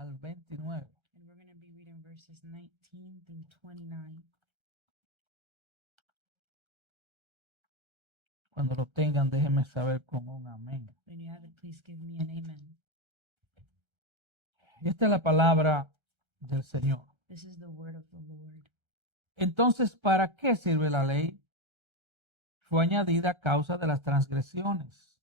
al 29. And we're going to be reading verses 19 through 29. Cuando lo tengan, déjenme saber con un amén. When you have it, please give me an amen. Y esta es la palabra del Señor. This is the word of the Lord. Entonces, ¿para qué sirve la ley? Fue añadida a causa de las transgresiones,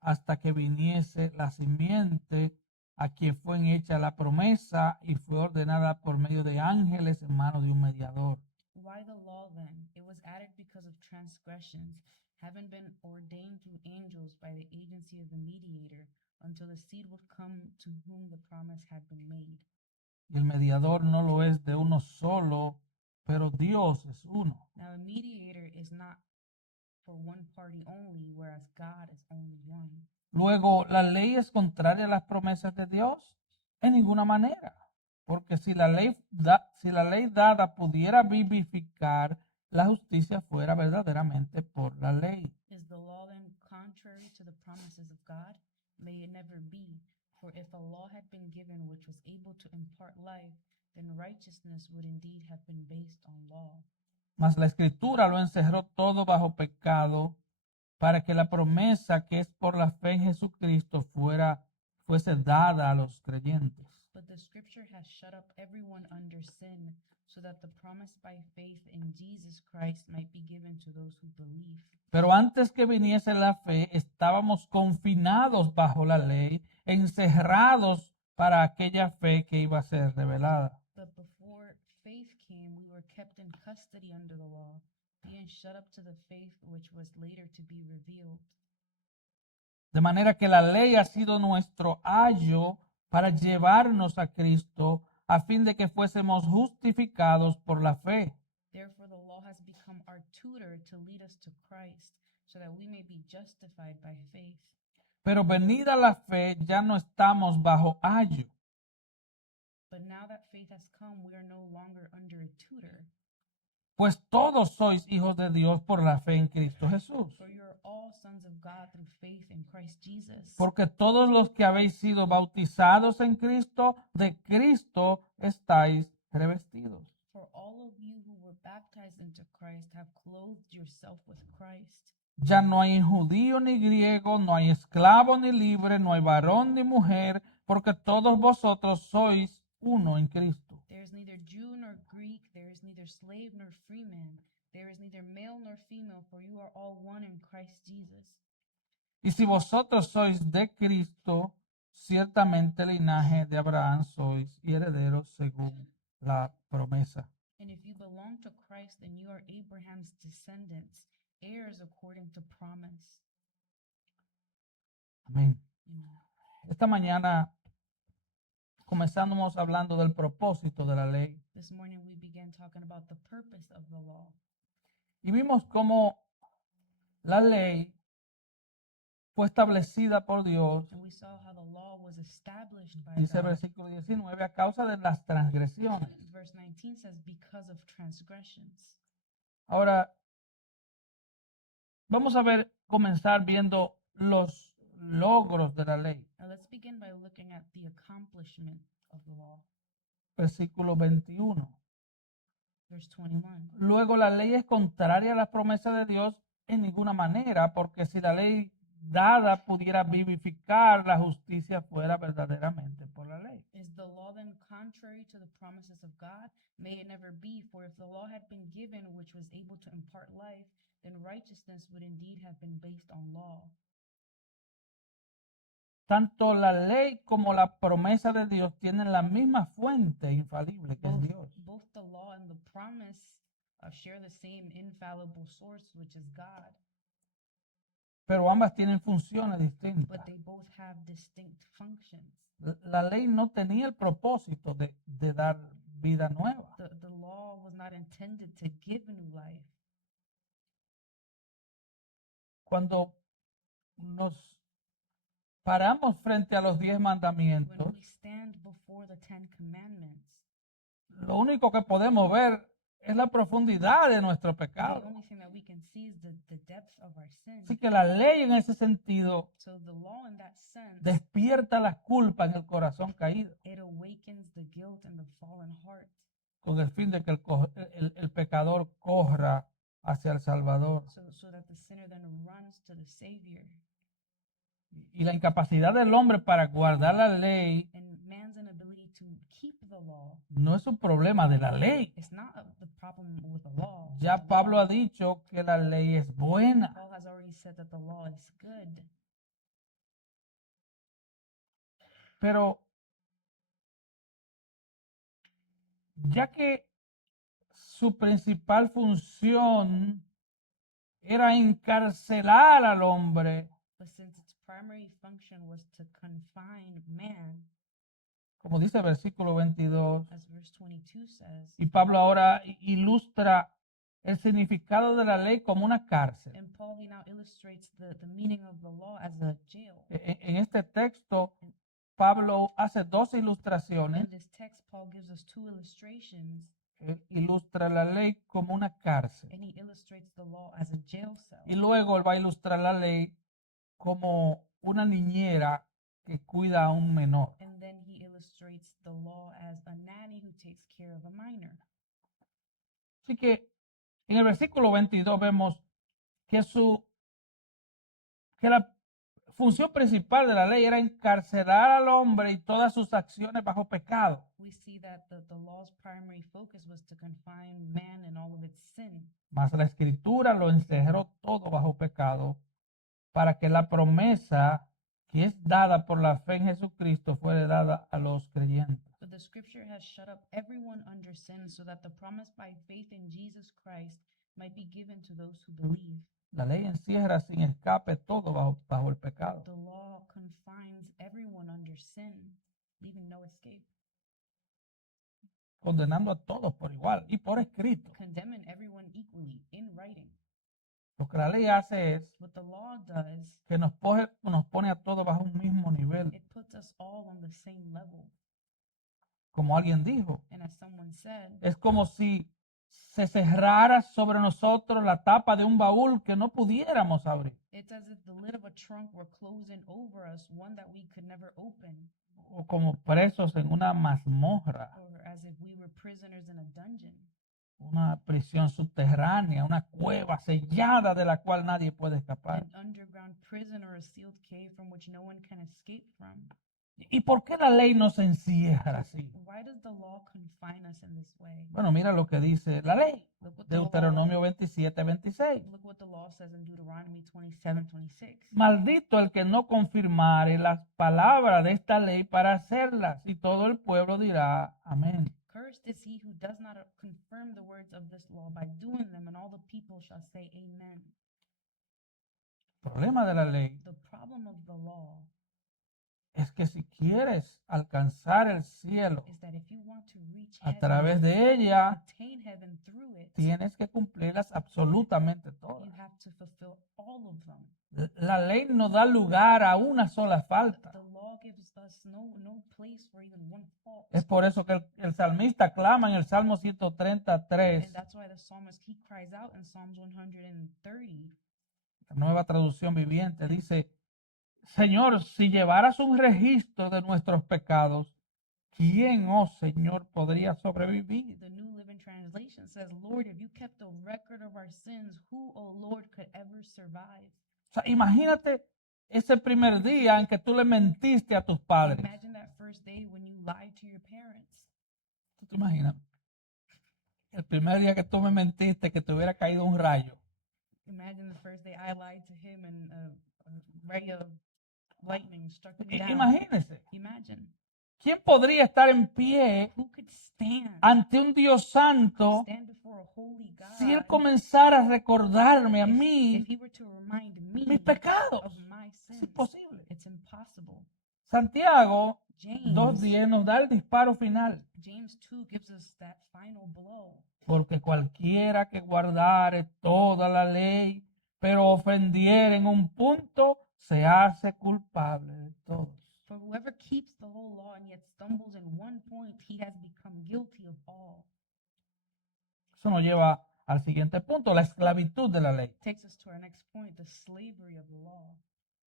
hasta que viniese la simiente a quien fue hecha la promesa y fue ordenada por medio de ángeles en manos de un mediador. Why the law then? It was added because of transgressions, having been ordained through angels by the agency of the mediator, until the seed would come to whom the promise had been made. Y el mediador no lo es de uno solo, pero Dios es uno. Now, a mediator is not for one party only, whereas God is only one. Luego, ¿la ley es contraria a las promesas de Dios? En ninguna manera. Porque si la ley dada pudiera vivificar, la justicia fuera verdaderamente por la ley. Is the law then contrary to the promises of God? May it never be. For if a law had been given which was able to impart life, then righteousness would indeed have been based on law. Mas la Escritura lo encerró todo bajo pecado, para que la promesa que es por la fe en Jesucristo fuese dada a los creyentes. But the scripture has shut up everyone under sin, so that the promise by faith in Jesus Christ might be given to those who believe. Pero antes que viniese la fe, estábamos confinados bajo la ley, encerrados para aquella fe que iba a ser revelada. But before faith came, we were kept in custody under the law, being shut up to the faith which was later to be revealed. De manera que la ley ha sido nuestro ayo para llevarnos a Cristo, a fin de que fuésemos justificados por la fe. Therefore, the law has become our tutor to lead us to Christ, so that we may be justified by faith. Pero venida la fe, ya no estamos bajo ayo. But now that faith has come, we are no longer under a tutor. Pues todos sois hijos de Dios por la fe en Cristo Jesús. For you are all sons of God through faith in Christ Jesus. Porque todos los que habéis sido bautizados en Cristo, de Cristo estáis revestidos. For all of you who were baptized into Christ have clothed yourself with Christ. Ya no hay judío ni griego, no hay esclavo ni libre, no hay varón ni mujer, porque todos vosotros sois uno en Cristo. There is neither Jew nor Greek, there is neither slave nor free man, there is neither male nor female, for you are all one in Christ Jesus. Y si vosotros sois de Cristo, ciertamente linaje de Abraham sois y herederos según la promesa. And if you belong to Christ, then you are Abraham's descendants, heirs according to promise. Amén. Amen. Esta mañana comenzamos hablando del propósito de la ley This morning we began talking about the purpose of the law. y vimos cómo la ley fue establecida por Dios, And we saw how the law was established by dice el God. versículo 19, a causa de las transgresiones. Verse 19 says, because of transgressions. Ahora, vamos a comenzar viendo los logros de la ley. Now let's begin by looking at the accomplishment of the law. Versículo 21. Verse 21. Luego la ley es contraria a las promesas de Dios en ninguna manera, porque si la ley dada pudiera vivificar, la justicia fuera verdaderamente por la ley. Is the law then contrary to the promises of God? May it never be, for if the law had been given which was able to impart life, then righteousness would indeed have been based on law. Tanto la ley como la promesa de Dios tienen la misma fuente infalible que es Both, Dios. both the law and the promise share the same infallible source, which is God, Pero ambas tienen funciones distintas. but they both have distinct functions. La ley no tenía el propósito de dar vida nueva. The law was not intended to give new life. Cuando nos paramos frente a los 10 When mandamientos, we stand before the 10 Commandments, lo único que podemos ver es la profundidad de nuestro The pecado. only thing that we can see is the depth of our sin. Así que la ley en ese sentido So the law in that sense, despierta la culpa en el corazón caído, it awakens the guilt in the fallen heart con el fin de que el pecador corra hacia el Salvador. so that the sinner then runs to the Savior. Y la incapacidad del hombre para guardar la ley And man's inability to keep the law no es un problema de la ley. is not the problem with the law. Ya Pablo ha dicho que la ley es buena. Paul has already said that the law is good. Pero ya que su principal función era encarcelar al hombre, But since its primary function was to confine man, como dice el versículo 22, as verse 22 says, y Pablo ahora ilustra el significado de la ley como una cárcel. and Paul he now illustrates the meaning of the law as a jail. En este texto, Pablo hace dos ilustraciones. In this text, Paul gives us two illustrations, Ilustra la ley como una cárcel. and he illustrates the law as a jail cell. Y luego él va a ilustrar la ley como una niñera que cuida a un menor. And then he illustrates the law as a nanny who takes care of a minor. Así que en el versículo 22 vemos que la función principal de la ley era encarcelar al hombre y todas sus acciones bajo pecado. We see that the law's primary focus was to confine man and all of its sin. Mas la escritura lo encerró todo bajo pecado para que la promesa que es dada por la fe en Jesucristo fuera dada a los creyentes. But the scripture has shut up everyone under sin so that the promise by faith in Jesus Christ might be given to those who believe. La ley encierra sin escape todo bajo el pecado. The law confines everyone under sin, leaving no escape, Condenando a todos por igual y por escrito. condemning everyone equally in writing. Lo que la ley hace es What the law does, que nos pone a todos bajo un mismo nivel. it puts us all on the same level. Como alguien dijo, And as someone said, es como si se cerrara sobre nosotros la tapa de un baúl que no pudiéramos abrir. it's as if the lid of a trunk were closing over us, one that we could never open, O como presos en una mazmorra, or as if we were prisoners in a dungeon, una prisión subterránea, una cueva sellada de la cual nadie puede escapar. an underground prison or a sealed cave from which no one can escape from. ¿Y por qué la ley nos encierra así? Why does the law confine us in this way? Bueno, mira lo que dice la ley. Look what the Deuteronomio 27, 26. Look what the law says in Deuteronomy 27:26. Maldito el que no confirmare las palabras de esta ley para hacerlas. Y todo el pueblo dirá amén. Cursed is he who does not confirm the words of this law by doing them, and all the people shall say amen. El problema de la ley The problem of the law es que si quieres alcanzar el cielo is that if you want to reach a heaven, través de ella, attain heaven through it, tienes que cumplirlas absolutamente you todas. have to fulfill all of them. La ley no da lugar a una sola falta. The law gives us no place for even one fault. Es por eso que el salmista clama en el Salmo 133, And that's why the psalmist, he cries out in Psalms 130, la Nueva Traducción Viviente, dice: Señor, si llevaras un registro de nuestros pecados, ¿quién, oh Señor, podría sobrevivir? the New Living Translation says, Lord, if you kept a record of our sins, who, O Lord, could ever survive? O sea, imagínate ese primer día en que tú le mentiste a tus padres. Imagine that first day when you lied to your parents. ¿Tú te imaginas? El primer día que tú me mentiste que te hubiera caído un rayo. Imagine the first day I lied to him and a ray of lightning struck me down. Imagínese. Imagine. ¿Quién podría estar en pie Who could stand ante un Dios santo before a holy God si Él comenzara a recordarme a if mí he were to remind me mis pecados? of my Es sins? imposible. It's impossible. Santiago James 2:10 nos da el disparo final. James 2 gives us that final blow. Porque cualquiera que guardare toda la ley, pero ofendiere en un punto, se hace culpable de todo. For whoever keeps the whole law and yet stumbles in one point, he has become guilty of all. Eso nos lleva al siguiente punto, la esclavitud de la ley. Takes us to our next point, the slavery of the law.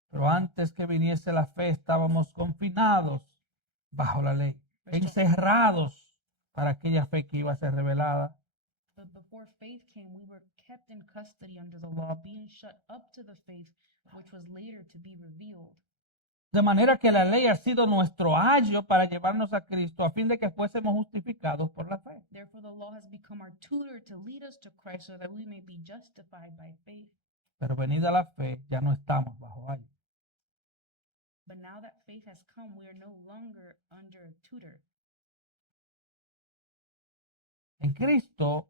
Pero antes que viniese la fe, estábamos confinados bajo la ley, encerrados para aquella fe que iba a ser revelada. But before faith came, we were kept in custody under the law, being shut up to the faith which was later to be revealed. De manera que la ley ha sido nuestro ayo para llevarnos a Cristo a fin de que fuésemos justificados por la fe. Therefore, the law has become our tutor to lead us to Christ so that we may be justified by faith. Pero venida la fe, ya no estamos bajo ayo. But now that faith has come, we are no longer under a tutor. En Cristo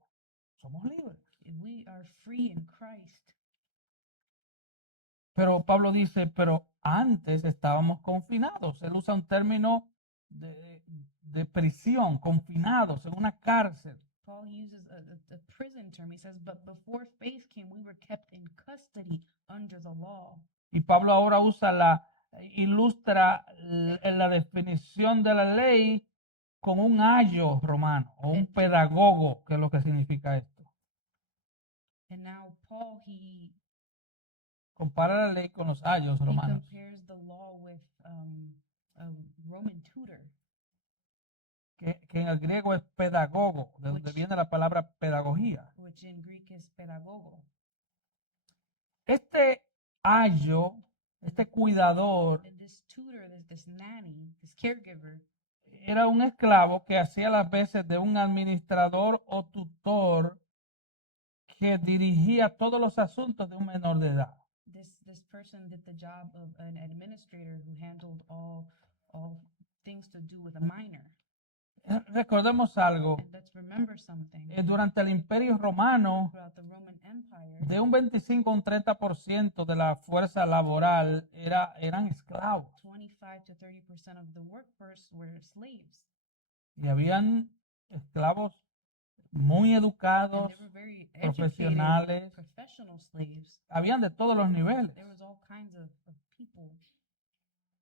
somos libres. We are free in Christ. Pero Pablo dice, pero antes estábamos confinados. Él usa un término de prisión, confinados en una cárcel. Paul uses a prison term. He says, but before faith came, we were kept in custody under the law. Y Pablo ahora ilustra la definición de la ley con un ayo romano o un pedagogo, que es lo que significa esto. And now Paul, he Compara la ley con los ayos romanos. compares the law with a Roman tutor, Que en el griego es pedagogo, de donde viene la palabra pedagogía. which in Greek is pedagogo. Este ayo, este cuidador, And this tutor, this nanny, this caregiver, era un esclavo que hacía las veces de un administrador o tutor que dirigía todos los asuntos de un menor de edad. this person did the job of an administrator who handled all things to do with a minor. Recordemos algo, And let's remember something. durante el Imperio Romano, Throughout the Roman Empire, de un 25 a un 30% de la fuerza laboral eran esclavos. 25 to 30% of the workforce were slaves. Y habían esclavos muy And educados, they were very profesionales, educated, professional slaves. habían de todos los niveles. There was all kinds of people.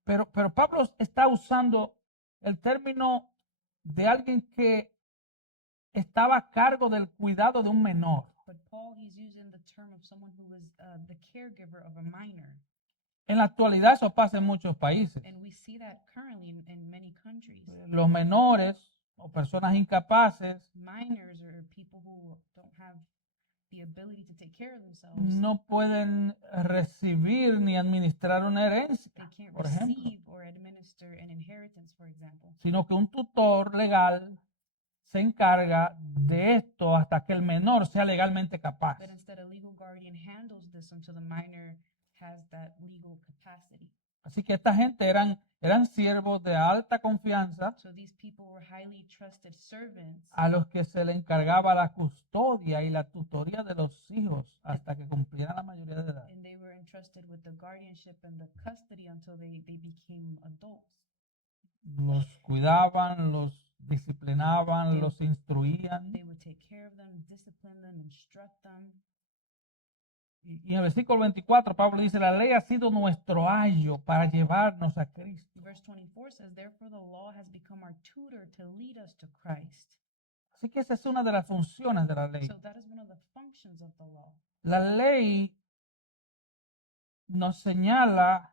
Pero Pablo está usando el término de alguien que estaba a cargo del cuidado de un menor. But Paul, he's using the term of someone who was the caregiver of a minor. En la actualidad eso pasa en muchos países. And we see that currently in many countries. Los menores o personas incapaces Minors or people who don't have the ability to take care of themselves. no pueden recibir ni administrar una herencia, They can't por ejemplo, receive or administer an inheritance, for example. sino que un tutor legal se encarga de esto hasta que el menor sea legalmente capaz. But instead, a legal guardian handles this until the minor has that legal capacity. Así que esta gente eran siervos de alta confianza So these people were highly trusted servants a los que se le encargaba la custodia y la tutoría de los hijos hasta que cumplieran la mayoría de edad. and they were entrusted with the guardianship and the custody until they became adults. Los cuidaban, los disciplinaban, los instruían. They would take care of them, discipline them, instruct them. Y en el versículo 24 Pablo dice, la ley ha sido nuestro ayo para llevarnos a Cristo. Verse 24 says, therefore the law has become our tutor to lead us to Christ. Así que esa es una de las funciones de la ley. So that is one of the functions of the law. La ley nos señala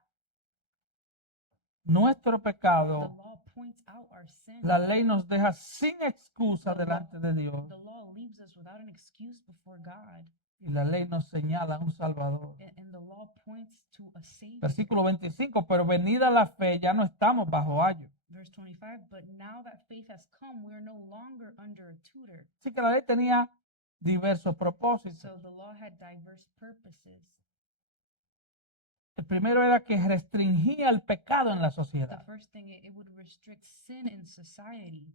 nuestro The pecado. law points out our sin. La ley nos deja sin excusa delante de Dios. The law leaves us without an excuse before God. Y la ley nos señala a un Salvador. And the law points to a Savior. Versículo 25, pero venida la fe ya no estamos bajo ayo. Verse 25, but now that faith has come, we are no longer under a tutor. Así que la ley tenía diversos propósitos. So the law had diverse purposes. El primero era que restringía el pecado en la The sociedad. first thing, it would restrict sin in society.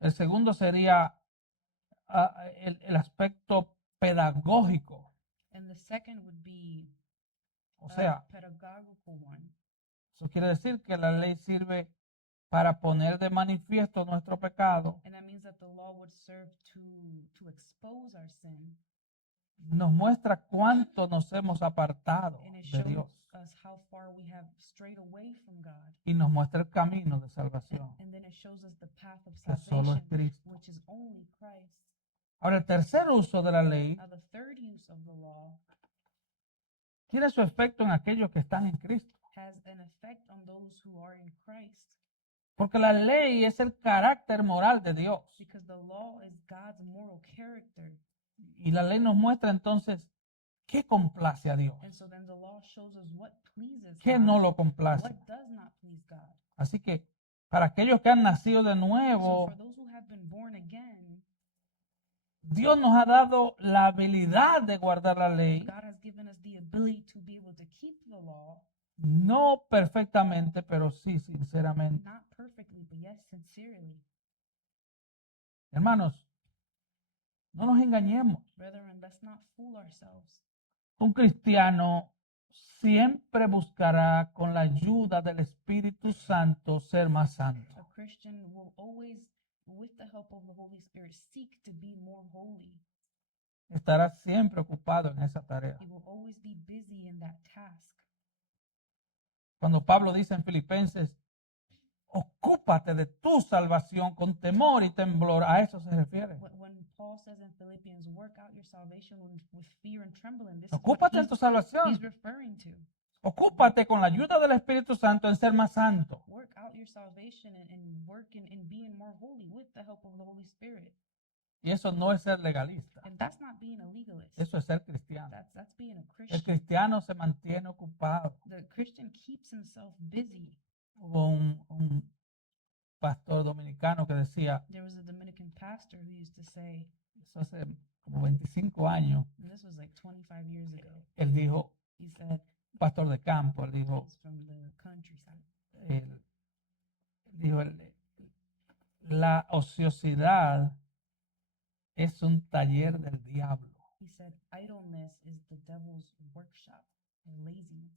El segundo sería el aspecto pedagógico. And the second would be O a sea, pedagogical one. eso quiere decir que la ley sirve para poner de manifiesto nuestro pecado. And that means that the law would serve to expose our sin. Nos muestra cuánto nos hemos apartado And it de shows Dios. us how far we have strayed away from God. Y nos muestra el camino de salvación, And then it shows us the path of que solo es salvation, Cristo. which is only Christ. Ahora, el tercer uso de la ley Now, the third use of the law tiene su efecto en aquellos que están en Cristo. has an effect on those who are in Christ, Porque la ley es el carácter moral de Dios. because the law is God's moral character. Y la ley nos muestra entonces qué complace a Dios, And so then the law shows us what pleases qué God, no lo complace. what does not please God. Así que para aquellos que han nacido de So nuevo, for those who have been born again, Dios nos ha dado la habilidad de guardar la ley, God has given us the ability to be able to keep the law, no perfectamente, pero sí sinceramente. not perfectly, but yes, sincerely. Hermanos, no nos engañemos. Brethren, let's not fool ourselves. Un cristiano siempre buscará con la ayuda del Espíritu Santo ser más santo. A Christian will always, with the help of the Holy Spirit, seek to be more holy. Estará siempre ocupado en esa tarea. He will always be busy in that task. Cuando Pablo dice en Filipenses, ocúpate de tu salvación con temor y temblor, a eso se refiere. When Paul says in Philippians, work out your salvation with fear and trembling, this is what Ocúpate en tu he's salvación. referring to. Ocúpate con la ayuda del Espíritu Santo en ser más santo. Work out your salvation and work in being more holy with the help of the Holy Spirit. Y eso no es ser legalista. And that's not being a legalist. Eso es ser cristiano. That's being a El Christian. cristiano se mantiene ocupado. The Christian keeps himself busy. Hubo un pastor dominicano que decía, There was a Dominican pastor who used to say, eso hace como 25 años, and this was like 25 years ago, él dijo, he said, pastor de campo, él dijo, he's from the countryside. él dijo, la ociosidad es un taller del diablo. He said, idleness is the devil's workshop, and laziness.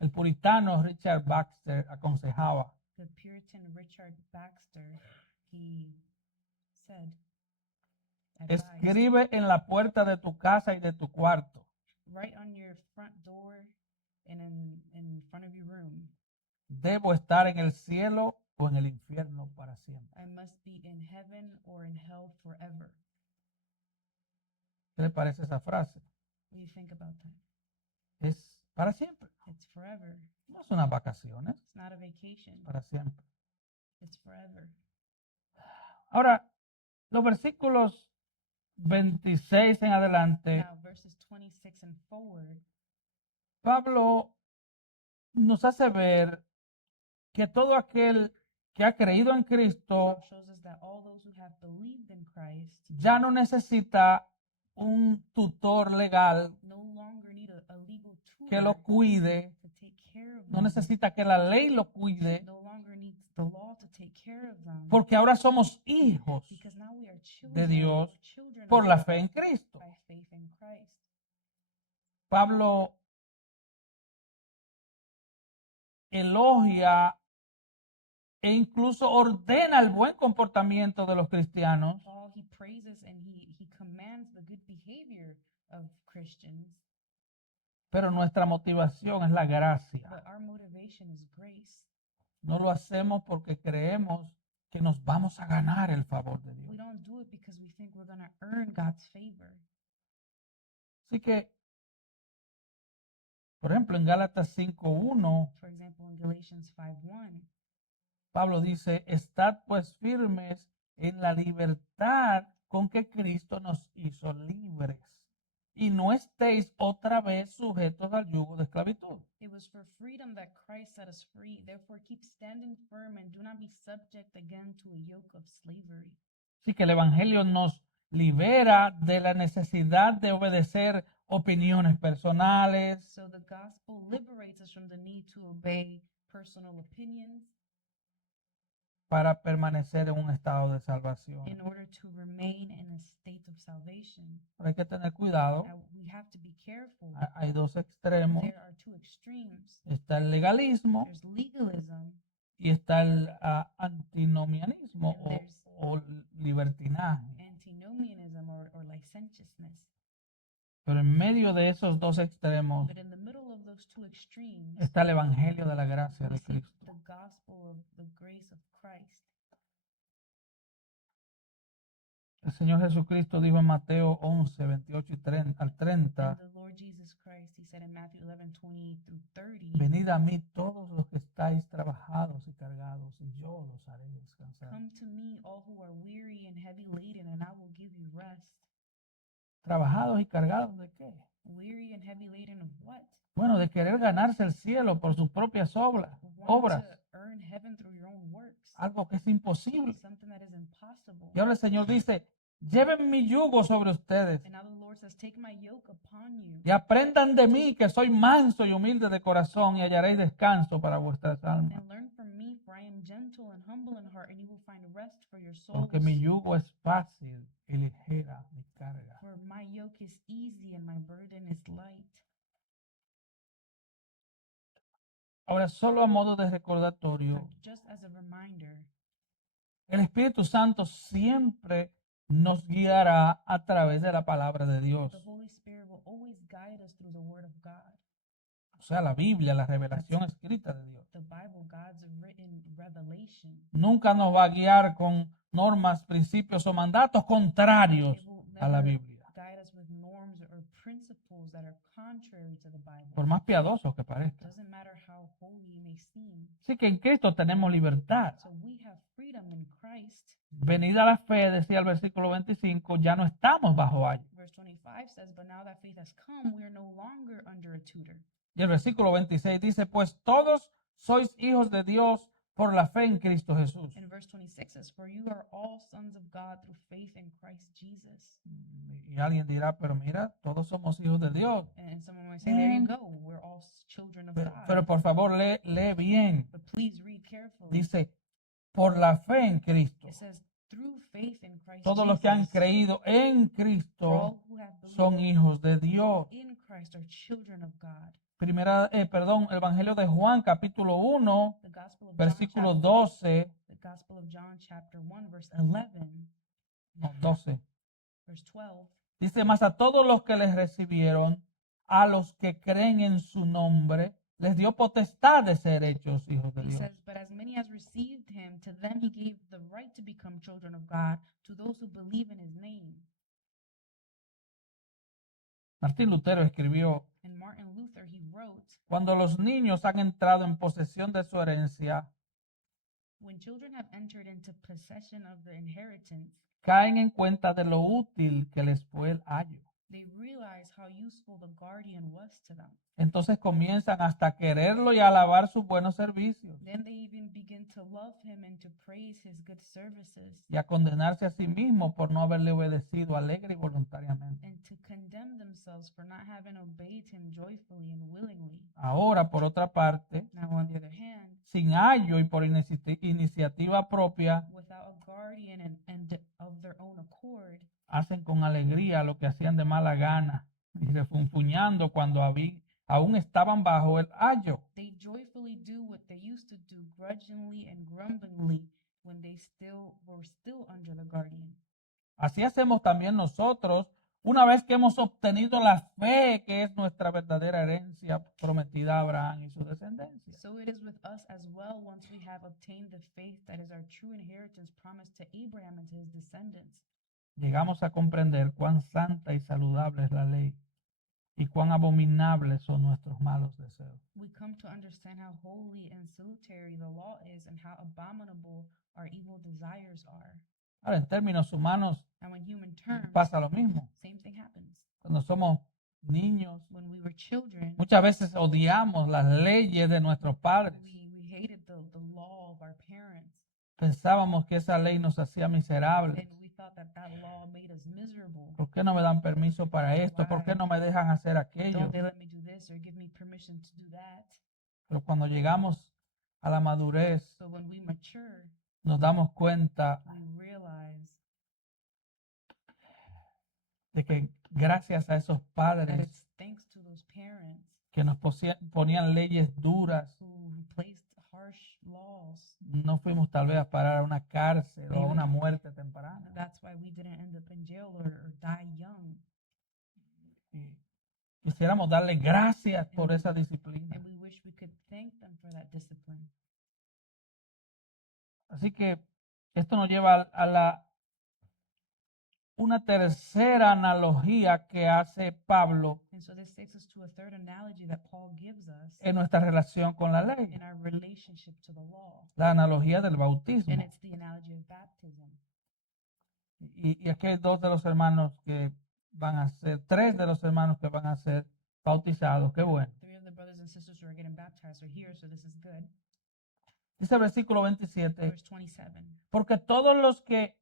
El puritano Richard Baxter aconsejaba, The Puritan Richard Baxter, he said, advised, escribe en la puerta de tu casa y de tu cuarto. right on your front door and in front of your room, Debo estar en el cielo o en el infierno para siempre. I must be in heaven or in hell forever. ¿Qué le parece esa frase? What do you think about that? Es para siempre. It's forever. No es unas vacaciones, It's not a vacation. para siempre. It's forever. Ahora, los versículos 26 en adelante, Now, verses 26 and forward, Pablo nos hace ver que todo aquel que ha creído en Cristo shows us that all those who have believed in Christ ya no necesita un tutor legal no longer need a legal que lo tutor cuide, to take care of no them. necesita que la ley lo cuide, No longer needs the law to take care of them. porque ahora somos hijos Because now we are de children, Dios children por of la God fe en Cristo. by faith in Christ. Pablo elogia e incluso ordena el buen comportamiento de los cristianos, Paul, he praises and he commands the good behavior of Christians, pero nuestra motivación es la gracia. but our motivation is grace. No lo hacemos porque creemos que nos vamos a ganar el favor de We Dios. don't do it because we think we're going to earn God's favor. Así que, por ejemplo, en Gálatas 5:1, For example, in Galatians 5:1, Pablo dice, estad pues firmes en la libertad con que Cristo nos hizo libres, y no estéis otra vez sujetos al yugo de esclavitud. it was for freedom that Christ set us free. Therefore, keep standing firm and do not be subject again to a yoke of slavery. Así que el Evangelio nos libera de la necesidad de obedecer opiniones personales, So the gospel liberates us from the need to obey personal opinions para permanecer en un estado de salvación. in order to remain in a state of salvation. Pero hay que tener cuidado. Now, we have to be careful. Hay dos extremos. There are two extremes. Está el legalismo There's legalism y está el antinomianismo And there's- o libertinaje. antinomianism or licentiousness. Pero en medio de esos dos extremos But in the middle of those two extremes, está el Evangelio de la gracia we de see Cristo. the gospel of the grace of Christ. El Señor Jesucristo dijo en Mateo 11, 28 y 30, al 30, And the Lord Jesus Christ, he said in Matthew 11, 28 through 30, venid a mí todos los que estáis trabajados y cargados, y yo los haré descansar. come to me, all who are weary and heavy laden, and I will give you rest. ¿Trabajados y cargados de qué? Weary and heavy laden of what? Bueno, de querer ganarse el cielo por sus propias obras. Wanting to earn heaven through your own works. Algo que es imposible. Something that is impossible. Y ahora el Señor dice, lleven mi yugo sobre ustedes And now the Lord says, take my yoke upon you, y aprendan de mí que soy manso y humilde de corazón y hallaréis descanso para vuestras almas. and learn from me, for I am gentle and humble in heart, and you will find rest for your souls. Porque mi yugo es fácil y ligera mi carga. For my yoke is easy and my burden is light. Ahora, solo a modo de recordatorio, But just as a reminder, el Espíritu Santo siempre nos guiará a través de la palabra de Dios. the Holy Spirit will always guide us through the Word of God. O sea, la Biblia, la revelación escrita de Dios. The Bible, God's written revelation. Nunca nos va a guiar con normas, principios o mandatos contrarios It will a la never Biblia, guide us with norms or principles that are contrary to the Bible. por más piadosos que parezcan. Doesn't matter how holy it may seem. Así que en Cristo tenemos libertad. So we have freedom in Christ. Venida la fe, decía el versículo 25, ya no estamos bajo ayo. Verse 25 says, but now that faith has come, we are no longer under a tutor. Y el versículo 26 dice, pues todos sois hijos de Dios por la fe en Cristo Jesús. And verse 26 says, for you are all sons of God through faith in Christ Jesus. Y alguien dirá, pero mira, todos somos hijos de Dios. And someone might say, there you go, we're all children of Pero God. por favor, lee bien. But please read carefully. Dice, por la fe en Cristo. It says, through faith in Christ Todos los que han Jesus, creído en for Cristo all who have son believed hijos de Dios. in Christ are children of God. Evangelio de Juan, capítulo 1, The Gospel of John, versículo chapter, 12, the Gospel of John, chapter 1, verse 11, no, 12. verse 12. Dice, mas a todos los que les recibieron, a los que creen en su nombre, les dio potestad de ser hechos hijos de He Dios. says, but as many as received him, to them he gave the right to become children of God, to those who believe in his name. Martín Lutero escribió, And Martin Luther, he wrote, cuando los niños han entrado en posesión de su herencia, when children have entered into possession of their inheritance, caen en cuenta de lo útil que les fue el ayo. they realize how useful the guardian was to them. Entonces comienzan hasta a quererlo y a alabar sus buenos servicios Then they even begin to love him and to praise his good services y a condenarse a sí mismos por no haberle obedecido alegre y voluntariamente. and to condemn themselves for not having obeyed him joyfully and willingly. Ahora, por otra parte, Now, on the other hand, sin ayo y por iniciativa propia, without a guardian and of their own accord, hacen con alegría lo que hacían de mala gana y refunfuñando cuando aún estaban bajo el ayo. they joyfully do what they used to do grudgingly and grumblingly when they were still under the guardian. Así hacemos también nosotros una vez que hemos obtenido la fe que es nuestra verdadera herencia prometida a Abraham y su descendencia. So it is with us as well once we have obtained the faith that is our true inheritance promised to Abraham and to his descendants. Llegamos a comprender cuán santa y saludable es la ley y cuán abominables son nuestros malos deseos. We come to understand how holy and salutary the law is and how abominable our evil desires are. Ahora, en términos humanos, And when human terms, pasa lo mismo. same thing happens. Cuando somos niños, When we were children, muchas veces odiamos las leyes de nuestros padres. we hated the law of our parents. Pensábamos que esa ley nos hacía miserables. And we thought that that law made us miserable. ¿Por qué no me dan permiso para esto? ¿Por qué no me dejan hacer aquello? Don't they let me do this or give me permission to do that? Pero cuando llegamos a la madurez, So when we mature, nos damos cuenta we realize de que gracias a esos that padres it's thanks to those parents que nos ponían leyes duras, who placed harsh laws. no fuimos tal vez a parar a una cárcel o a una muerte temprana. That's why we didn't end up in jail or die young. Y quisiéramos darle gracias por esa disciplina. And we wish we could thank them for that discipline. Así que esto nos lleva a la una tercera analogía que hace Pablo And so this takes us to a third analogy that Paul gives us en nuestra relación con la ley, in our relationship to the law. la analogía del And bautismo. it's the analogy of baptism. Y aquí hay dos de los hermanos que van a ser, tres de los hermanos que van a ser bautizados. Qué bueno. 3 of the brothers and sisters who are getting baptized are here, so this is good. Dice el versículo 27, Verse 27. porque todos los que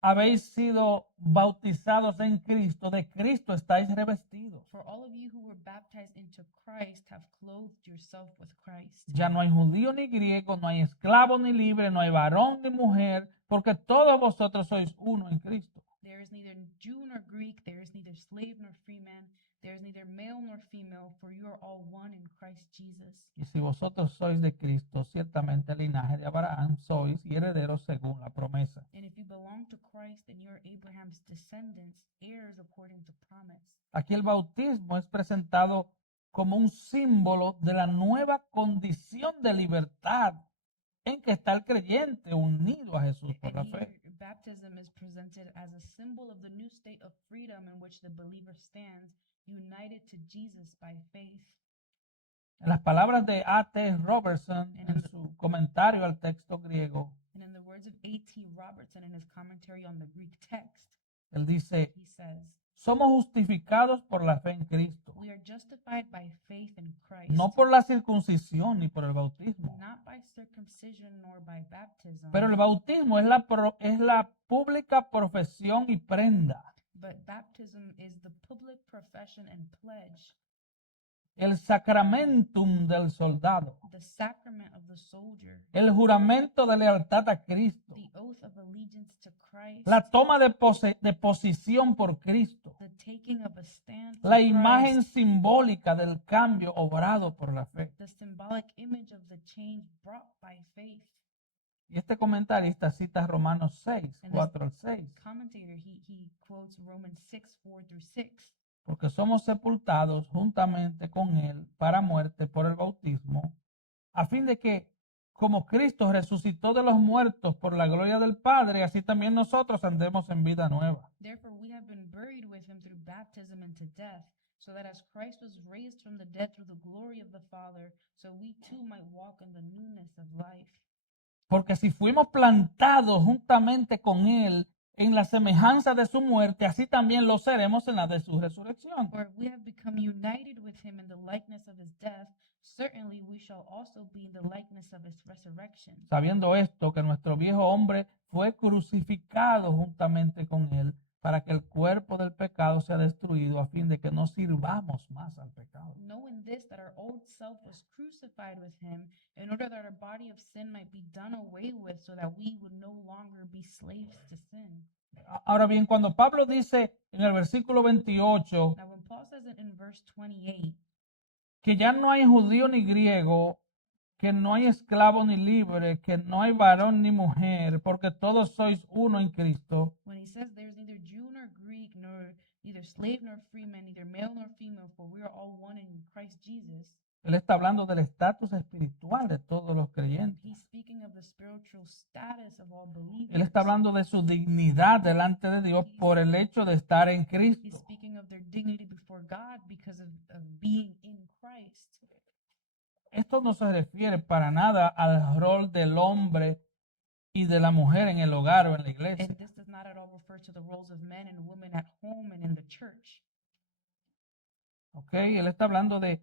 habéis sido bautizados en Cristo, de Cristo estáis revestidos. For all of you who were baptized into Christ have clothed yourself with Christ. Ya no hay judío ni griego, no hay esclavo ni libre, no hay varón ni mujer, porque todos vosotros sois uno en Cristo. There is neither Jew nor Greek, there is neither slave nor free man, there is neither male nor female, for you are all one in Christ Jesus. Y si vosotros sois de Cristo, ciertamente el linaje de Abraham sois y herederos según la promesa. And if you belong to Christ, then you are Abraham's descendants, heirs according to promise. Aquí el bautismo es presentado como un símbolo de la nueva condición de libertad en que está el creyente unido a Jesús por la And fe. here, baptism is presented as a symbol of the new state of freedom in which the believer stands, united to Jesus by faith. En las palabras de A.T. Robertson en su comentario al texto griego, And in the words of A.T. Robertson in his commentary on the Greek text, él dice, he says, somos justificados por la fe en Cristo, we are justified by faith in Christ, no por la circuncisión ni por el bautismo. not by circumcision nor by baptism, Pero el bautismo es es la pública profesión y prenda, but baptism is the public profession and pledge, el sacramentum del soldado, the sacrament of the soldier, el juramento de lealtad a Cristo, the oath of allegiance to Christ, la toma de posición por Cristo, the taking of a stand for la imagen Christ, simbólica del cambio obrado por la fe. the symbolic image of the change brought by faith. Y este comentarista cita Romanos 6, 4 al 6, Commentator, he quotes Romans 6, 4 through 6. porque somos sepultados juntamente con él para muerte por el bautismo, a fin de que, como Cristo resucitó de los muertos por la gloria del Padre, así también nosotros andemos en vida nueva. Therefore, we have been buried with him through baptism into death, so that as Christ was raised from the dead through the glory of the Father, so we too might walk in the newness of life. Porque si fuimos plantados juntamente con él en la semejanza de su muerte, así también lo seremos en la de su resurrección. For if we have become united with him in the likeness of his death, certainly we shall also be in the likeness of his resurrection. Sabiendo esto, que nuestro viejo hombre fue crucificado juntamente con él, para que el cuerpo del pecado sea destruido, a fin de que no sirvamos más al pecado. Knowing this, that our old self was crucified with him, in order that our body of sin might be done away with, so that we would no longer be slaves to sin. Ahora bien, cuando Pablo dice en el versículo 28 Now, when Paul says it in verse 28, que ya no hay judío ni griego, que no hay esclavo ni libre, que no hay varón ni mujer, porque todos sois uno en Cristo, when he says there's neither Jew nor Greek, nor neither slave nor free man, neither male nor female, for we are all one in Christ Jesus, él está hablando del estatus espiritual de todos los creyentes. he's speaking of the spiritual status of all believers. Él está hablando de su dignidad delante de Dios por el hecho de estar en He's Cristo. speaking of their dignity before God because of being in Christ. Esto no se refiere para nada al rol del hombre y de la mujer en el hogar o en la iglesia. And this does not at all refer to the roles of men and women at home and in the church. ¿Ok? Él está hablando de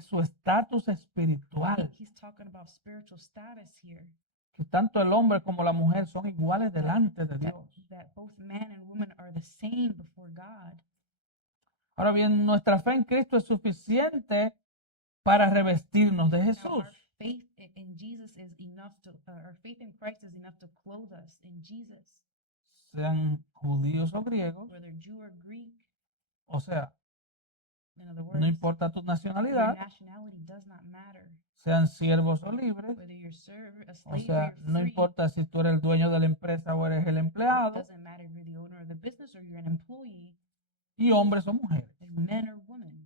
su estatus espiritual. He's talking about spiritual status here. Que tanto el hombre como la mujer son iguales delante de That, Dios. that both man and woman are the same before God. Ahora bien, nuestra fe en Cristo es suficiente para revestirnos de Now, Jesús. our faith in Jesus is enough to, our faith in Christ is enough to clothe us in Jesus, Sean judíos o griegos, whether Jew or Greek. o sea, In other words, no importa tu your nacionalidad, nationality does not matter. sean siervos o libres, Whether you're a o slave sea, or no you're free, importa si tú eres el dueño de la empresa o eres el empleado, doesn't matter if you're the owner of the business or you're an employee, y hombres o mujeres. men or women.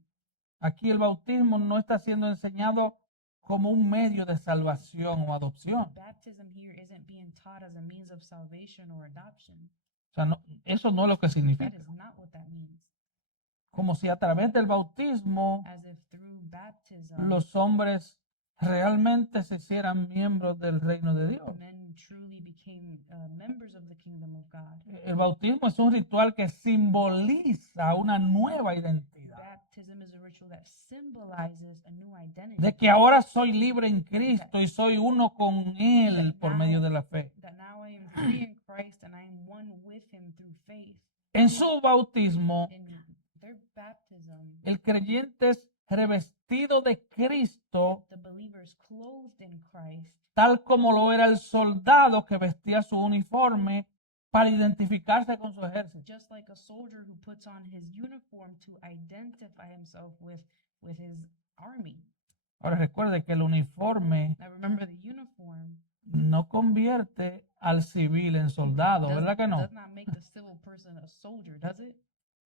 Aquí el bautismo no está siendo enseñado como un medio de salvación o adopción. Baptism here isn't being taught as a means of salvation or adoption. O sea, eso no es lo que That significa. is not what that means. Como si a través del bautismo As if through baptism, los hombres realmente se hicieran miembros del reino de Dios. men truly became members of the kingdom of God. El bautismo es un ritual que simboliza una nueva identidad. Baptism is a ritual that symbolizes a new identity. De que ahora soy libre en Cristo y soy uno con Él por medio de la fe. That now I am free in Christ and I am one with Him through faith. En su bautismo, In their baptism, el creyente es revestido de Cristo, the believers clothed in Christ, tal como lo era el soldado que vestía su uniforme para identificarse con su ejército. just like a soldier who puts on his uniform to identify himself with his army. Ahora recuerde que el uniforme Now remember, the uniform no convierte al civil en soldado, ¿verdad que no? does not make the civil person a soldier, does it?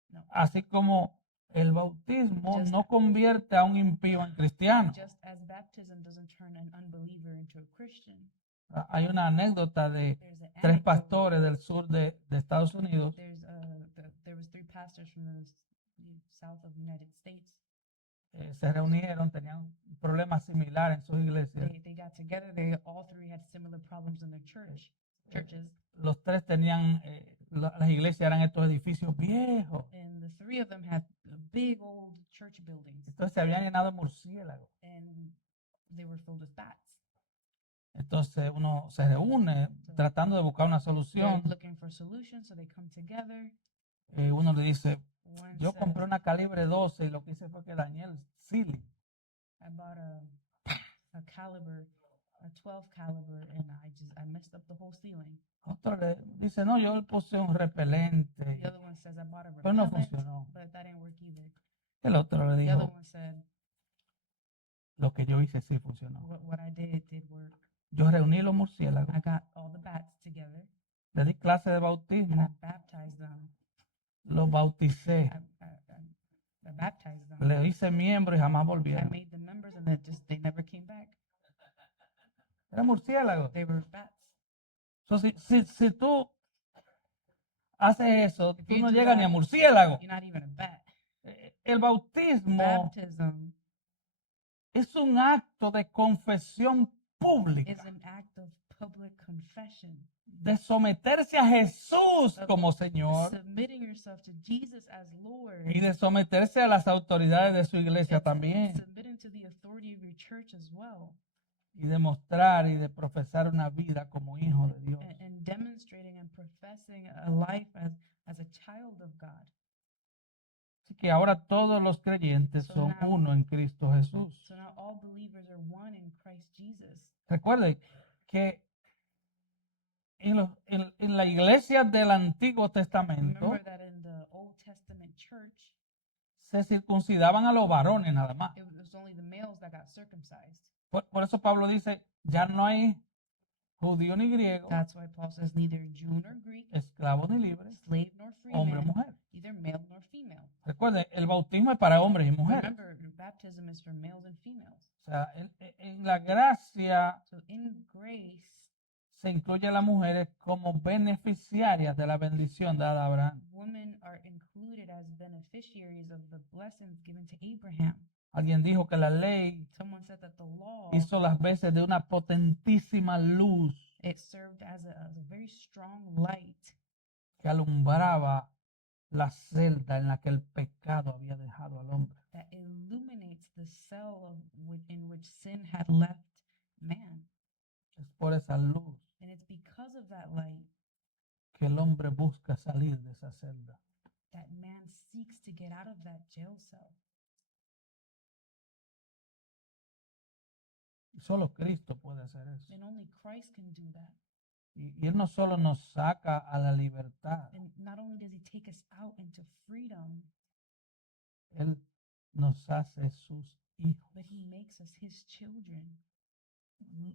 No. Así como el bautismo Just- no convierte a un impío en cristiano. Just as baptism doesn't turn an unbeliever into a Christian. Hay una anécdota de There's an tres anecdote. pastores del sur de Estados Unidos There was 3 pastors from the south of the United States. se reunieron, tenían problemas similares en sus iglesias. They got together. They all 3 had similar problems in their churches, Los tres tenían, las iglesias eran estos edificios viejos. and the 3 of them had big old church buildings, Entonces se habían llenado de murciélagos. and they were filled with bats. Entonces uno se reúne tratando de buscar una They're solución. looking for solutions, so they come together. Uno le dice, One yo says, compré una calibre 12 y lo que hice fue que dañé el ceiling. I bought a caliber, a 12 caliber, and I messed up the whole ceiling. Otro le dice, no, yo le puse un repelente, The other one says I bought a pero no repellent, funcionó. but that didn't work either. El otro le The other dijo, one said lo que yo hice sí funcionó. what I did work. Yo reuní los murciélagos, I got all the bats together le di clase de and I bautismo, baptized them. los bauticé, I baptized them. le hice miembro y jamás I volvieron. made them members, and they never came back. Eran murciélagos. They were bats. So, si tú haces eso, If tú you no do llegas ni a that, murciélago. You're not even a bat. El bautismo Baptism es un acto de confesión is pública, an act of public confession, de someterse a Jesús como Señor submitting yourself to Jesus as Lord, y de someterse a las autoridades de su iglesia también, submitting to the authority of your church as well, y de mostrar y de profesar una vida como hijo de Dios. and demonstrating and professing a life as a child of God. Así que ahora todos los creyentes son uno en Cristo Jesús. So now all believers are one in Christ Jesus. Recuerde que en la iglesia del Antiguo Testamento Remember that in the Old Testament church, se circuncidaban a los varones nada más. it was only the males that got circumcised. Por eso Pablo dice, ya no hay judío ni griego, That's why Paul says neither Jew nor Greek, esclavo ni libre, slave nor free hombre o man, mujer. neither male nor female. Recuerde, el bautismo es para hombres y mujeres. Remember, baptism is for males and females. O sea, en la gracia So in grace, se incluye a las mujeres como beneficiarias de la bendición dada a Abraham. women are included as beneficiaries of the blessings given to Abraham. Alguien dijo que la ley Someone said that the law, hizo las veces de una potentísima luz it served as a very strong light que alumbraba la celda en la que el pecado había dejado al hombre. that illuminates the cell in which sin had left man. Es por esa luz And it's because of that light que el hombre busca salir de esa celda. that man seeks to get out of that jail cell. Y solo Cristo puede hacer eso. And only Christ can do that. Y Él no solo nos saca a la libertad, And not only does he take us out into freedom, Él nos hace sus hijos. but he makes us his children.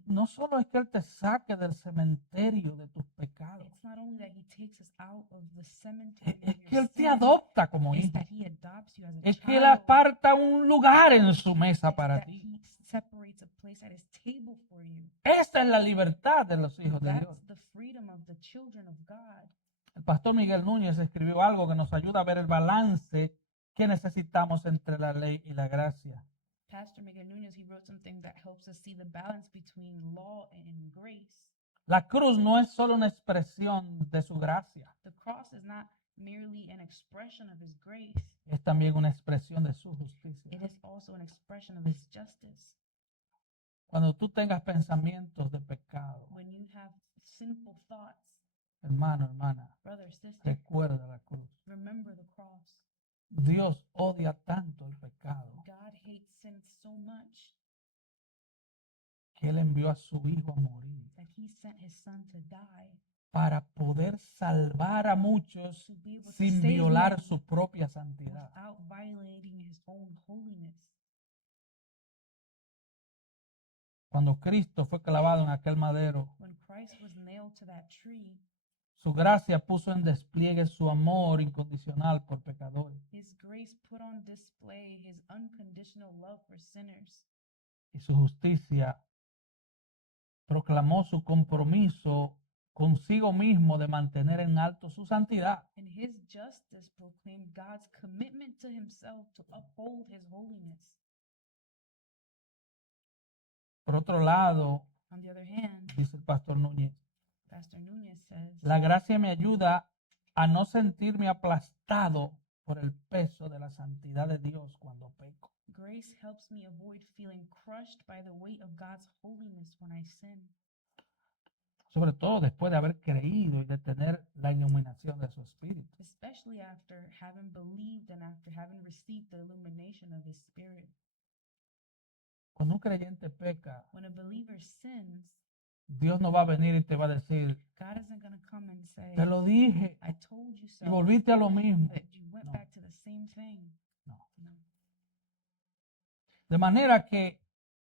No solo es que Él te saque del cementerio de tus pecados, It's not only that he takes us out of the cemetery es of que your Él te sin, adopta como it's hijo. that he adopts you as a Es que Él child. aparta un lugar en su mesa It's para that ti. he separates a place at his table for you. Esta es la libertad de los hijos de Dios. That's the freedom of the children of God. El pastor Miguel Núñez escribió algo que nos ayuda a ver el balance que necesitamos entre la ley y la gracia. Pastor Miguel Nunez, he wrote something that helps us see the balance between law and grace. La cruz no es solo una expresión de su gracia, The cross is not merely an expression of his grace, es también una expresión de su justicia. it is also an expression of his justice. Cuando tú tengas pensamientos de pecado, When you have sinful thoughts, hermano, hermana, brother, sister, recuerda la cruz. remember the cross. Dios odia tanto el pecado God hates sin so much que Él envió a su Hijo a morir that he sent his son to die para poder salvar a muchos to be able to sin save violar men su propia santidad. without violating his own holiness. Cuando Cristo fue clavado en aquel madero, When Christ was nailed to that tree, su gracia puso en despliegue su amor incondicional por pecadores his grace put on display his unconditional love for sinners, y su justicia proclamó su compromiso consigo mismo de mantener en alto su santidad. and his justice proclaimed God's commitment to himself to uphold his holiness. Por otro lado, On the other hand, dice el pastor Núñez, Pastor Nunez says, la gracia me ayuda a no sentirme aplastado por el peso de la santidad de Dios cuando peco. grace helps me avoid feeling crushed by the weight of God's holiness when I sin, Sobre todo después de haber creído y de tener la iluminación de su espíritu. especially after having believed and after having received the illumination of his spirit. Cuando un creyente peca, When a believer sins, Dios no va a venir y te va a decir, God isn't going to come and say, te lo dije I told you so, y volviste a lo mismo. but you went No. back to the same thing. No. No. De manera que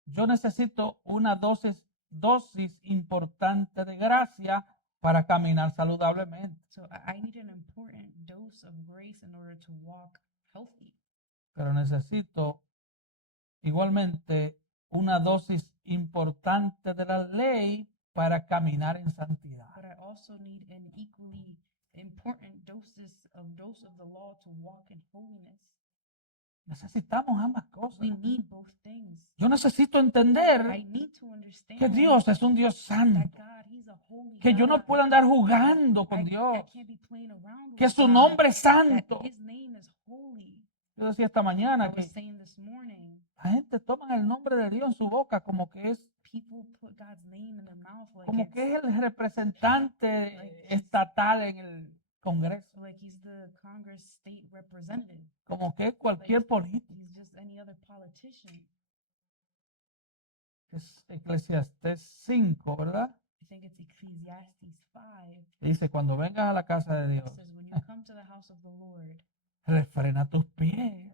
yo necesito una dosis importante de gracia para caminar saludablemente. So I need an important dose of grace in order to walk healthy. Pero necesito igualmente una dosis importante de la ley para caminar en santidad. But I also need an equally important dose of the law to walk in holiness. Necesitamos ambas cosas. We need both things. Yo necesito entender I need to understand que Dios es un Dios that santo, God, He's a holy que yo no God. puedo andar jugando I con Dios, can't be playing around que with su God, nombre es that santo. His name is holy. Yo decía esta I mañana que was saying this morning, la gente toma el nombre de Dios en su boca como que es people put God's name in their mouth como que it's es el representante estatal en el Congreso, like he's the Congress state representative. como que es cualquier político. He's just any other politician. Es Eclesiastés 5, ¿verdad? I think it's Ecclesiastes 5. Dice, cuando vengas a la casa de It Dios, says, when you come to the house of the Lord, refrena tus pies,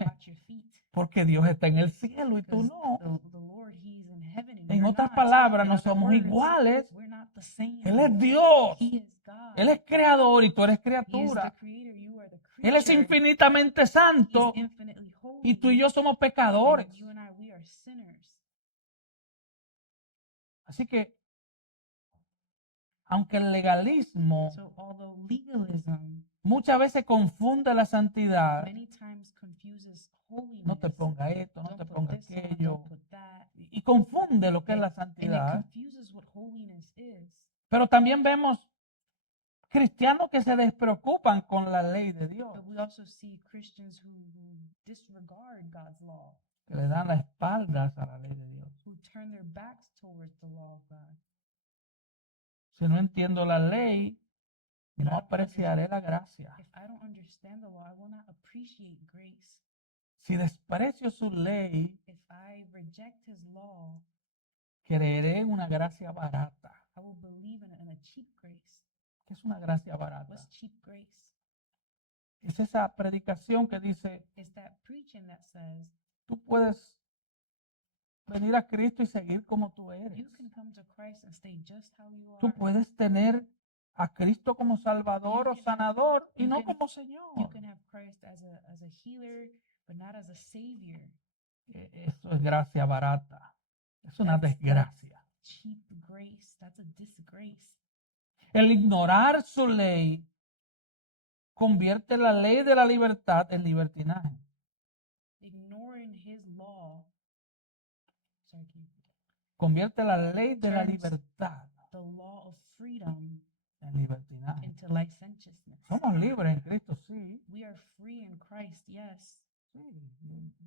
watch your feet. porque Dios está en el cielo y tú Because no. the Lord, He's in heaven and En you're otras not. palabras, In no other somos words, iguales. we're not the same. Él es Dios. He is God. Él es creador y tú eres He is the criatura. creator, you are the Él es creature. infinitamente He's santo infinitely holy. y tú y yo somos And pecadores. you and I, we are sinners. Así que, aunque el legalismo So although legalism muchas veces confunde la santidad, many times confuses holiness, no te ponga esto, no don't te put ponga this on, aquello, don't put that, y confunde lo que es la and it santidad. confuses what holiness is. Pero también vemos cristianos que se despreocupan con la ley de Dios, But we also see Christians who disregard God's law, que le dan la espalda a la ley de Dios. who turn their backs towards the law of God. Si no entiendo la ley, no apreciaré la gracia. If I don't understand the law, I will not appreciate grace. Si desprecio su ley, If I reject his law, creeré en una gracia barata. I will believe in a cheap grace. ¿Qué es una gracia barata? What's cheap grace? Es esa predicación que dice, It's that preaching that says tú puedes venir a Cristo y seguir como tú eres. you can come to Christ and stay just how you Tú are. puedes tener a Cristo como Salvador o sanador y no como You Señor. can have Christ as a healer, but not as a savior. Eso es gracia barata. Es una That's desgracia. cheap grace. That's a disgrace. El ignorar su ley convierte la ley de la libertad en libertinaje. Ignoring his law, sorry, can you repeat that? Convierte la ley de la Turns libertad The law of freedom en libertinaje. into licentiousness. Somos libres en Cristo, sí. We are free in Christ, yes. Sí.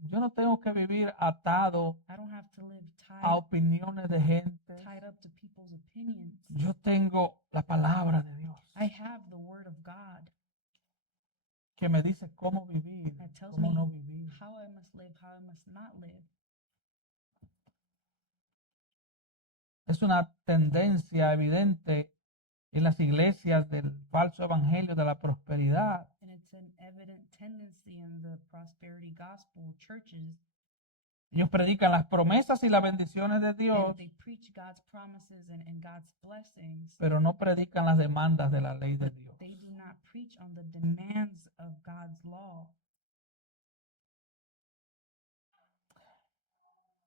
Yo no tengo que vivir atado I don't have to live a opiniones de gente. tied up to people's opinions. Yo tengo la palabra de Dios I have the word of God que me dice cómo vivir, that tells cómo me no vivir. how I must live, how I must not live. Es una tendencia evidente en las iglesias del falso evangelio de la prosperidad. And it's an evident tendency in the prosperity gospel churches. Ellos predican las promesas y las bendiciones de Dios, They preach God's promises and God's blessings, pero no predican las demandas de la ley de but Dios. they do not preach on the demands of God's law.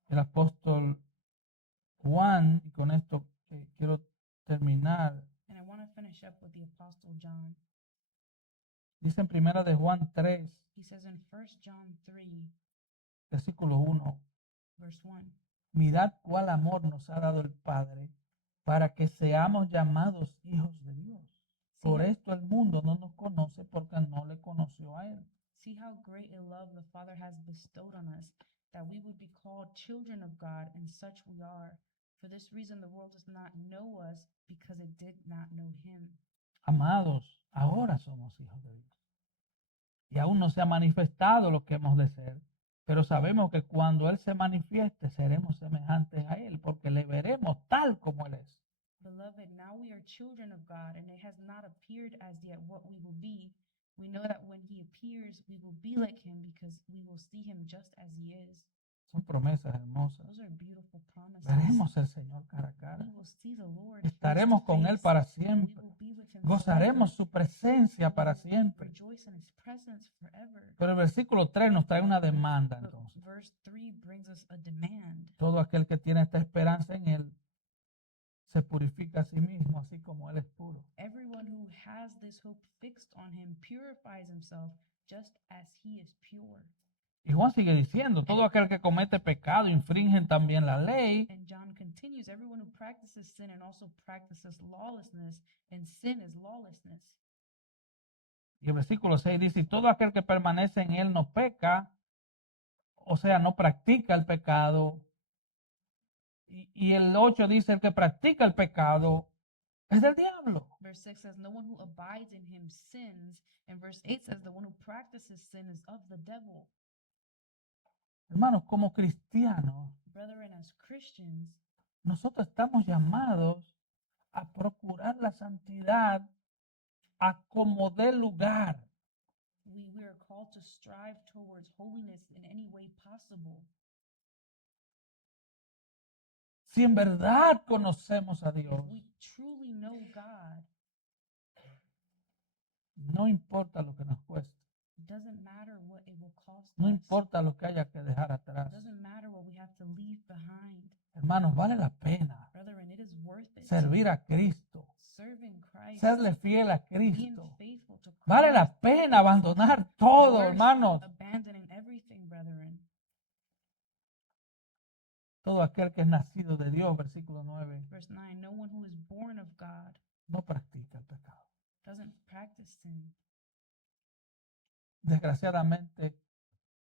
El apóstol Juan, y con esto quiero terminar, And I want to finish up with the Apostle John. dice en primera de Juan 3, He says in 1 John 3, versículo 1, verse 1, mirad cuál amor nos ha dado el Padre para que seamos llamados hijos de Dios. Por esto el mundo no nos conoce porque no le conoció a Él. see how great a love the Father has bestowed on us, that we would be called children of God, and such we are. For this reason the world does not know us, because it did not know him. Amados, ahora somos hijos de Dios. Y aún no se ha manifestado lo que hemos de ser, pero sabemos que cuando Él se manifieste seremos semejantes a Él, porque le veremos tal como Él es. Beloved, now we are children of God, and it has not appeared as yet what we will be. We know that when he appears, we will be like him, because we will see him just as he is. Son promesas hermosas. Those are beautiful promises. Veremos al Señor cara a cara. We will see the Lord face Estaremos to con Él face. para We siempre. will be with him Gozaremos forever. su presencia para siempre. Rejoice in his presence forever. Pero el versículo 3 nos trae una demanda But entonces. verse 3 brings us a demand. Todo aquel que tiene esta esperanza en Él se purifica a sí mismo, así como Él es puro. Everyone who has this hope fixed on him purifies himself just as he is pure. Y Juan sigue diciendo, todo aquel que comete pecado infringe también la ley, And John continues, everyone who practices sin and also practices lawlessness, and sin is lawlessness. y el versículo 6 dice, y todo aquel que permanece en Él no peca, o sea, no practica el pecado. Y el 8 dice, el que practica el pecado es del diablo. Verse 6 says, no one who abides in him sins. And verse 8 says, the one who practices sin is of the devil. Hermanos, como cristianos, Brethren, as Christians, nosotros estamos llamados a procurar la santidad a como dé lugar. we are called to strive towards holiness in any way possible. Si en verdad conocemos a Dios, If we truly know God, no importa lo que nos cueste, it doesn't matter what it will cost no us. importa lo que haya que dejar atrás. It doesn't matter what we have to leave behind. Hermanos, vale la pena Brethren, it is worth it. servir a Cristo, Serving Christ, serle fiel a being Cristo. faithful to Christ, Vale la pena abandonar todo, worth hermanos. abandoning everything, brethren. Todo aquel que es nacido de Dios, versículo 9, Verse 9, no one who is born of God no practica el pecado. doesn't practice sin. Desgraciadamente,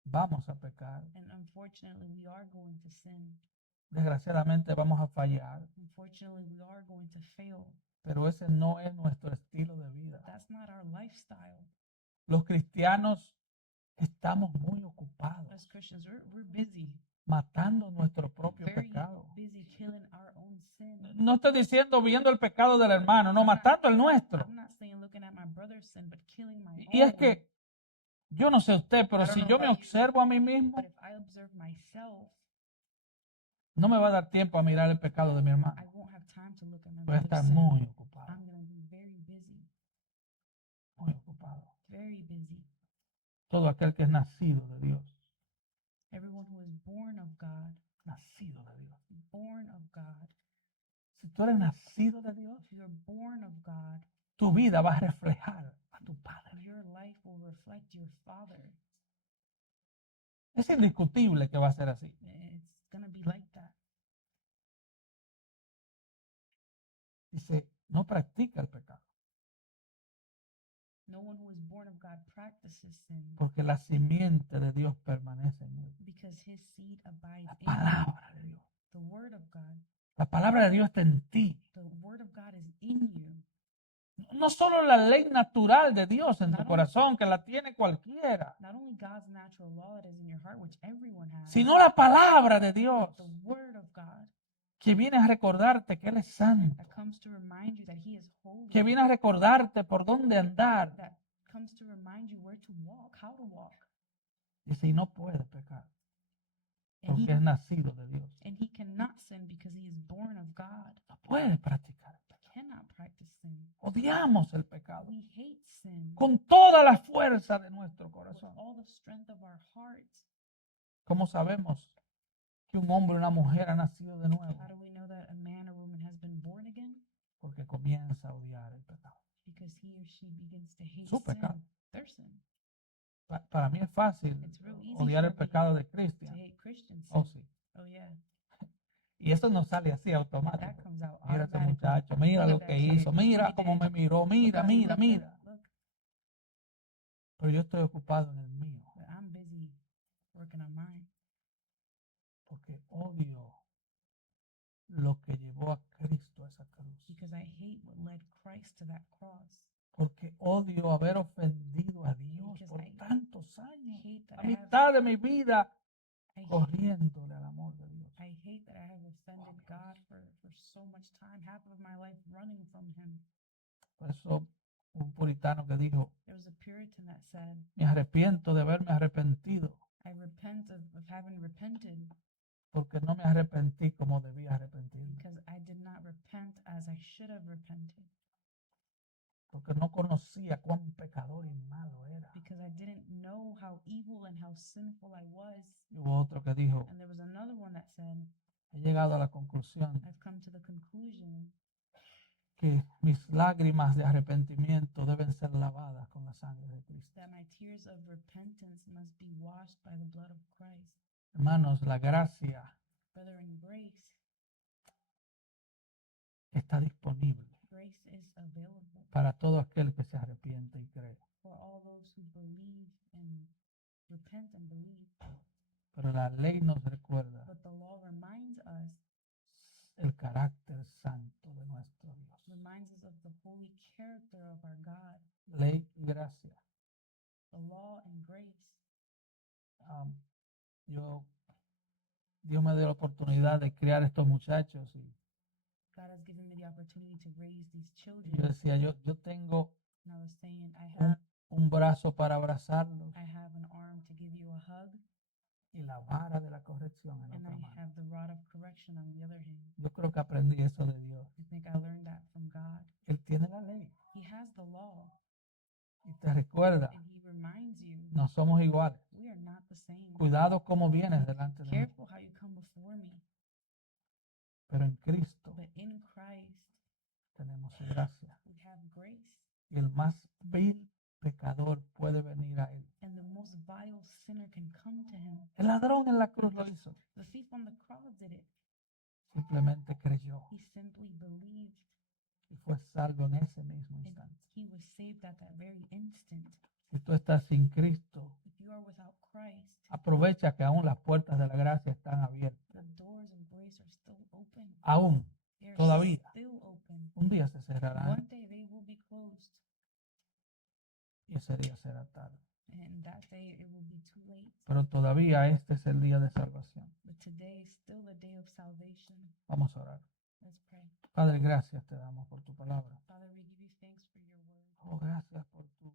vamos a pecar. And unfortunately, we are going to sin. Desgraciadamente, vamos a fallar. Unfortunately, we are going to fail. Pero ese no es nuestro estilo de vida. That's not our lifestyle. Los cristianos estamos muy ocupados As Christians, we're busy, matando nuestro propio very pecado. busy killing our own sin. No estoy diciendo viendo el pecado del hermano, no, matando el nuestro. I'm not saying looking at my brother's sin, but killing my Y es own. que yo no sé usted, pero I don't si know yo me about you, observo a mí mismo, But if I observe myself, no me va a dar tiempo a mirar el pecado de mi hermano. I won't have time to look at my Voy a estar brother's sin. muy ocupado, I'm going to be very busy, muy ocupado. very busy. Todo aquel que es nacido de Dios, Everyone who is born of God, nacido de Dios. born of God, Si tú eres nacido de Dios, if you're born of God, tu vida va a reflejar a tu Padre. your life will reflect your Father. Es indiscutible que va a ser así. It's going to be like that. Dice, no practica el pecado, No one who is born of God practices sin porque la simiente de Dios permanece en él. because his seed abides La in him. palabra de Dios. The word of God. La palabra de Dios está en ti. The word of God is in you. No solo la ley natural de Dios en tu Not only- corazón, que la tiene cualquiera, Not only God's natural law that is in your heart, which everyone has, sino la palabra de Dios, the word of God que viene a recordarte que Él es santo, that comes to remind you that he is holy, que viene a recordarte por dónde andar. that comes to remind you where to walk, how to walk. Dice, y no puede pecar, And porque es nacido de Dios. he cannot sin because he is born of God. No puede practicar el pecado. Cannot practice sin. Odiamos el pecado We hate sin con toda la fuerza de nuestro with corazón. all the strength of our hearts. ¿Cómo sabemos que un hombre o una mujer ha nacido de nuevo? How do we know that a man or woman has been born again? Porque comienza a odiar el pecado. Because he or she begins to hate Su pecado. sin, their sin. Para mí es fácil It's real easy odiar el for me pecado de To Cristian. hate Christian sin. Oh, sí. Oh yeah, Y eso no sale así that automático. comes out Mira este automatically. muchacho, mira Look lo at that que kid. hizo, mira Look at cómo me that. miró, Look mira, how he mira, looked mira. at- Look, Pero yo estoy ocupado en el mío, but I'm busy working on mine porque odio lo que llevó a Cristo a esa cruz. because I hate what led Christ to that cross. Porque odio haber ofendido a Dios Because por I tantos años. hate that La I have mitad de mi vida I hate, corriéndole al amor de Dios. I hate that I have offended God for so much time, half of my life running from him. Por eso un puritano que dijo, There was a Puritan that said, me arrepiento de haberme arrepentido, I repent of having repented porque no me arrepentí como debía arrepentirme, because I did not repent as I should have repented, porque no conocía cuán pecador y malo era. because I didn't know how evil and how sinful I was. Y hubo otro que dijo, And there was another one that said, he llegado a la conclusión I've come to the conclusion que mis lágrimas de arrepentimiento deben ser lavadas con la sangre de Cristo. that my tears of repentance must be washed by the blood of Christ. Hermanos, la gracia Brethren, grace está disponible is available para todo aquel que se arrepiente y cree. for all those who believe and repent and believe. Pero la ley nos recuerda But the law reminds us, el carácter santo de nuestro Dios. reminds us of the holy character of our God. Ley y gracia. The law and grace. Dios me dio la oportunidad de criar estos muchachos y God has given me the opportunity to raise these yo children. decía, yo tengo And I was saying, un brazo para abrazarlos I have an arm to give you a hug, y la vara de la corrección en la and otra I mano. have the rod of correction on the other hand. Yo creo que aprendí eso de Dios. I think I learned that from God. Él tiene la ley He has the law, y te recuerda, and He reminds you no somos iguales. we are not the same. Cuidado cómo vienes delante de mí. Careful how you come before me. Pero en Cristo But in Christ, tenemos gracia. we have grace. Y el más vil pecador puede venir a Él. And the most vile sinner can come to Him. El ladrón en la cruz lo hizo. The thief on the cross did it. Simplemente creyó He simply believed, y fue salvo en ese mismo and instante. he was saved at that very instant. Si tú estás sin Cristo, If you are without Christ, aprovecha que aún las puertas de la gracia están abiertas. the doors of grace are still open. Aún, They are todavía. still open. un día se cerrarán One day they will be closed, y ese día será tarde. and that day it will be too late. Pero todavía este es el día de salvación. But today is still the day of salvation. Vamos a orar. Let's pray. Padre, gracias te damos por tu palabra. Father, we give you thanks for your word. Oh, gracias por tu